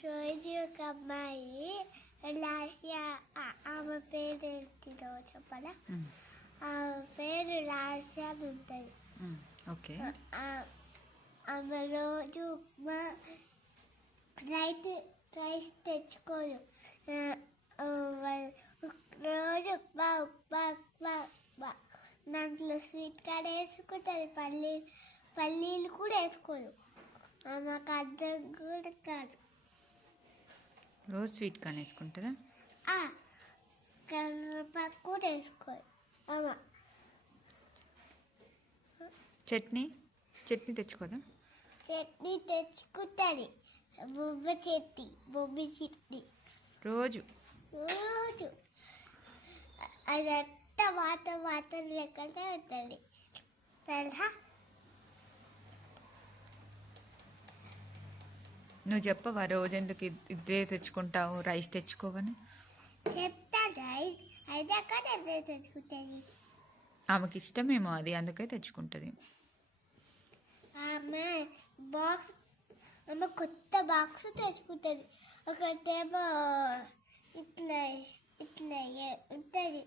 రోజు ఒక అమ్మాయి లాస్యా ఆమె పేరు ఏంటిదో చెప్పాలా? ఆమె పేరు లాస్యా అని ఉంటుంది. ఓకే. ఆమె రోజు ఉప్మా రైస్ తెచ్చుకోదు. రోజు ఉప్మా ఉప్మా ఉప్మా ఉప్మా దాంట్లో స్వీట్ కార్న్ వేసుకుంటుంది. పల్లీలు కూడా వేసుకోదు. ఆమెకు అర్థం కూడా కాదు. రోజు స్వీట్ కార్న్ వేసుకుంటుందా? కరివేపాకు కూడా వేసుకోదు. చట్నీ తెచ్చుకోదా? చట్నీ తెచ్చుకుంటుంది. బొమ్మ చట్నీ రోజు అదంతా వాటర్ లెక్కనే ఉంటుంది తెలుసా? నువ్వు చెప్పవా రోజు ఎందుకు ఇదే తెచ్చుకుంటావు, రైస్ తెచ్చుకోవని? చెప్తాను. అయినా కానీ అదే తెచ్చుకుంటుంది. ఆమెకి ఇష్టమేమో అది, అందుకే తెచ్చుకుంటుంది. ఆమె కొత్త బాక్స్ తెచ్చుకుంటుంది. ఒకటేమో ఇట్లా ఇట్లా ఉంటుంది,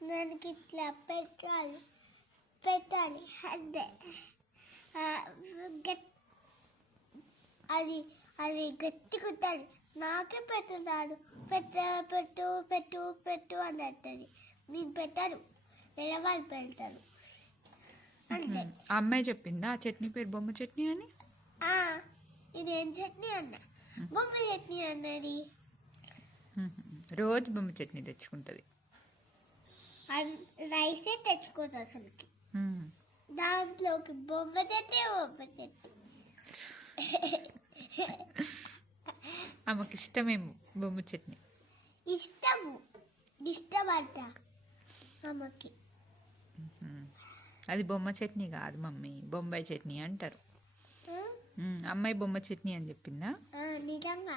దానికి ఇట్లా పెట్టాలి అంతే. అది గట్టిగా ఉంటుంది. నాకే పెట్టున్నాడు, పెట్టు పెట్టు పెట్టు అని అంటుంది. నేను పెట్టాను, వేరే వాళ్ళు పెడతాను అంతే. అమ్మాయి చెప్పిందా ఆ చట్నీ పేరు బొమ్మ చట్నీ అని? ఇదేం చట్నీ అన్న? బొమ్మ చట్నీ అన్నది. రోజు బొమ్మ చట్నీ తెచ్చుకుంటుంది. రైసే తెచ్చుకోదు అసలుకి. దాంట్లోకి బొమ్మ చట్నీ. ఆమెకి ఇష్టమేమో బొమ్మ చట్నీ. ఇష్టమంట ఆమెకి. అది బొమ్మ చట్నీ కాదు మమ్మీ, బొంబాయి చట్నీ అంటారు. అమ్మాయి బొమ్మ చట్నీ అని చెప్పిందా? నిజంగా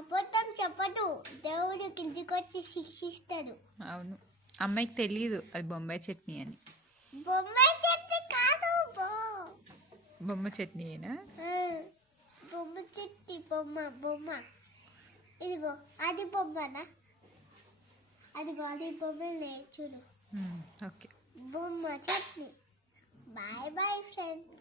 అబద్ధం చెప్పదు. దేవుడు కిందికి వచ్చి శిక్షిస్తాడు. అవును, అమ్మాయికి తెలియదు అది బొంబాయి చట్నీ అని. బొంబాయి చట్నీ కాదు, బొమ్మ చట్నీనా? బొమ్మ చట్నీ. బొమ్మ ఇదిగో అది బొమ్మనా? అదిగో అది బొమ్మ లేదు చూడు. ఓకే. బొమ్మ చట్నీ. Bye bye friends.